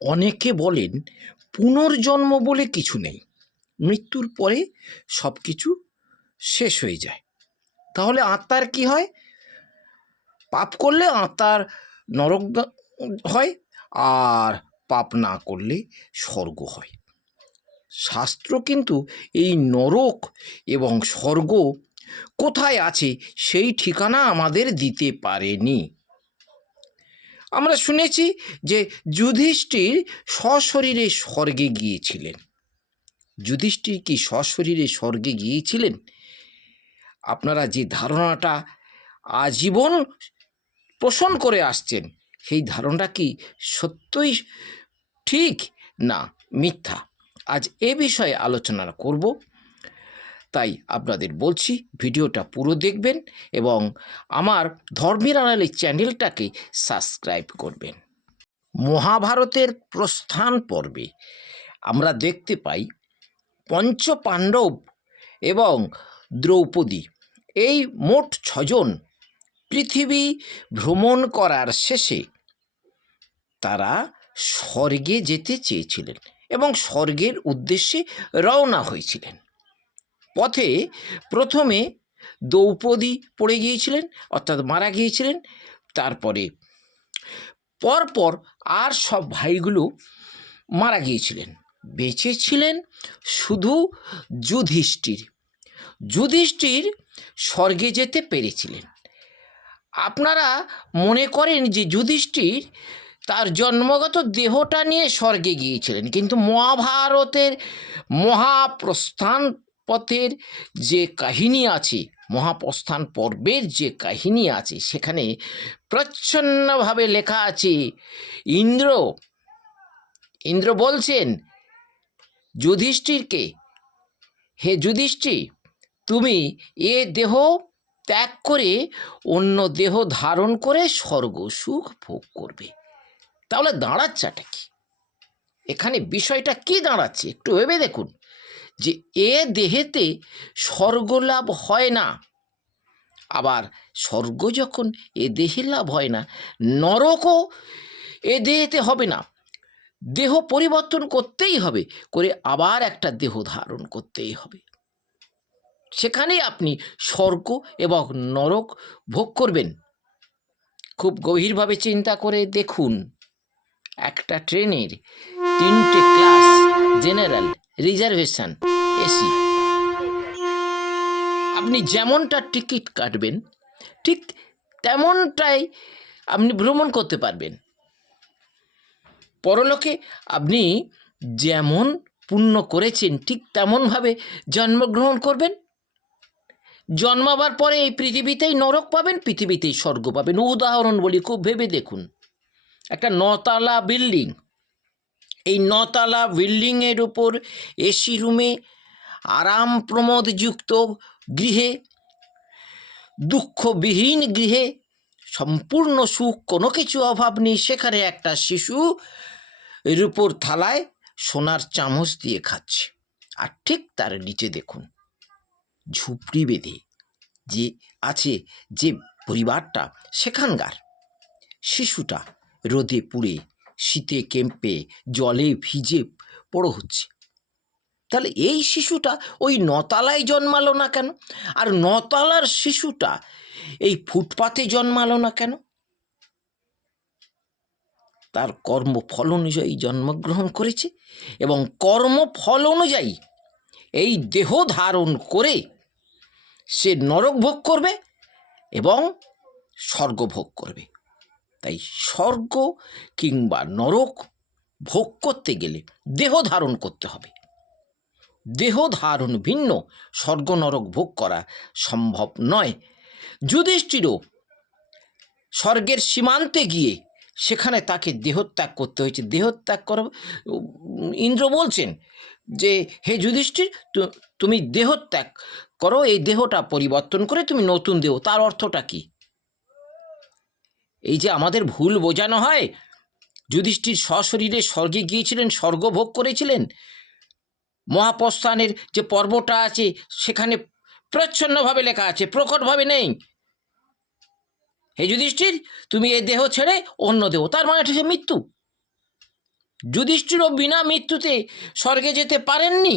অনেকে বলেন পুনর্জন্ম বলে কিছু নেই, মৃত্যুর পরে সব কিছু শেষ হয়ে যায়। তাহলে আত্মার কি হয়? পাপ করলে আত্মার নরক হয়, আর পাপ না করলে স্বর্গ হয়। শাস্ত্র কিন্তু এই নরক এবং স্বর্গ কোথায় আছে সেই ঠিকানা আমাদের দিতে পারেনি। আমরা শুনেছি যে যুধিষ্ঠির সশরীরে স্বর্গে গিয়েছিলেন। যুধিষ্ঠির কি সশরীরে স্বর্গে গিয়েছিলেন? আপনারা যে ধারণাটা আজীবন পোষণ করে আসছেন, সেই ধারণাটা কি সত্যই ঠিক না মিথ্যা? আজ এ বিষয়ে আলোচনা করব, তাই আপনাদের বলছি ভিডিওটা পুরো দেখবেন এবং আমার ধর্মের আড়ালে চ্যানেলটাকে সাবস্ক্রাইব করবেন। মহাভারতের প্রস্থান পর্বে আমরা দেখতে পাই পঞ্চপাণ্ডব এবং দ্রৌপদী এই মোট 6 জন পৃথিবী ভ্রমণ করার শেষে তারা স্বর্গে যেতে চেয়েছিলেন এবং স্বর্গের উদ্দেশ্যে রওনা হয়েছিলেন। পথে প্রথমে দ্রৌপদী পড়ে গিয়েছিলেন, অর্থাৎ মারা গিয়েছিলেন। তারপরে পরপর আর সব ভাইগুলো মারা গিয়েছিলেন। বেঁচে ছিলেন শুধু যুধিষ্ঠির। যুধিষ্ঠির স্বর্গে যেতে পেরেছিলেন। আপনারা মনে করেন যে যুধিষ্ঠির তার জন্মগত দেহটা নিয়ে স্বর্গে গিয়েছিলেন, কিন্তু মহাভারতের মহাপ্রস্থান পথের যে কাহিনী আছে, মহাপ্রস্থান পর্বের যে কাহিনী আছে, সেখানে প্রচ্ছন্নভাবে লেখা আছে ইন্দ্র বলছেন যুধিষ্ঠিরকে, হে যুধিষ্ঠির, তুমি এ দেহ ত্যাগ করে অন্য দেহ ধারণ করে স্বর্গ সুখ ভোগ করবে। তাহলে দাঁড়াচ্ছেটা কি? এখানে বিষয়টা কি দাঁড়াচ্ছে একটু ভেবে দেখুন, যে এ দেহেতে স্বর্গলাভ হয় না, আবার স্বর্গ যখন এ দেহে লাভ হয় না, নরকও এ দেহেতে হবে না। দেহ পরিবর্তন করতেই হবে, করে আবার একটা দেহ ধারণ করতেই হবে। সেখানেই আপনি স্বর্গ এবং নরক ভোগ করবেন। খুব গভীরভাবে চিন্তা করে দেখুন, একটা ট্রেনের 3টে ক্লাস, জেনারেল, রিজার্ভেশন, এসি, আপনি যেমনটা টিকিট কাটবেন ঠিক তেমনটাই আপনি ভ্রমণ করতে পারবেন। পরলোকে আপনি যেমন পুণ্য করেছেন ঠিক তেমনভাবে জন্মগ্রহণ করবেন। জন্মাবার পরে এই পৃথিবীতেই নরক পাবেন, পৃথিবীতেই স্বর্গ পাবেন। উদাহরণ বলি, খুব ভেবে দেখুন, একটা 9তলা বিল্ডিং, এই 9তলা বিল্ডিংয়ের উপর এসি রুমে, আরাম প্রমোদযুক্ত গৃহে, দুঃখবিহীন গৃহে, সম্পূর্ণ সুখ, কোনো কিছু অভাব নেই, সেখানে একটা শিশু এর উপর থালায় সোনার চামচ দিয়ে খাচ্ছে। আর ঠিক তার নিচে দেখুন ঝুপড়ি বেঁধে যে আছে যে পরিবারটা, সেখানকার শিশুটা রোদে পুড়ে, শীতে কেঁপে, জলে ভিজে বড় হচ্ছে। তাহলে এই শিশুটা ওই 9তলায় জন্মালো না কেন? আর 9তলার শিশুটা এই ফুটপাতে জন্মালো না কেন? তার কর্মফল অনুযায়ী জন্মগ্রহণ করেছে এবং কর্মফল অনুযায়ী এই দেহ ধারণ করে সে নরক ভোগ করবে এবং স্বর্গ ভোগ করবে। তাই স্বর্গ কিংবা নরক ভোগ করতে গেলে দেহ ধারণ করতে হবে। দেহ ধারণ ভিন্ন, স্বর্গ নরক ভোগ করা সম্ভব নয়। যুধিষ্ঠিরও স্বর্গের সীমান্তে গিয়ে সেখানে তাকে দেহত্যাগ করতে হয়েছে। দেহত্যাগ করা, ইন্দ্র বলছেন যে হে যুধিষ্ঠির, তুমি দেহত্যাগ করো, এই দেহটা পরিবর্তন করে তুমি নতুন দেহ। তার অর্থটা কি? এই যে আমাদের ভুল বোঝানো হয়, যুধিষ্ঠির সশরীরে স্বর্গে গিয়েছিলেন, স্বর্গ ভোগ করেছিলেন। মহাপ্রস্থানের যে পর্বটা আছে সেখানে প্রচ্ছন্নভাবে লেখা আছে, প্রকটভাবে নেই, হে যুধিষ্ঠির, তুমি এই দেহ ছেড়ে অন্য দেহ। তার মানে হচ্ছে মৃত্যু। যুধিষ্ঠিরও বিনা মৃত্যুতে স্বর্গে যেতে পারেননি।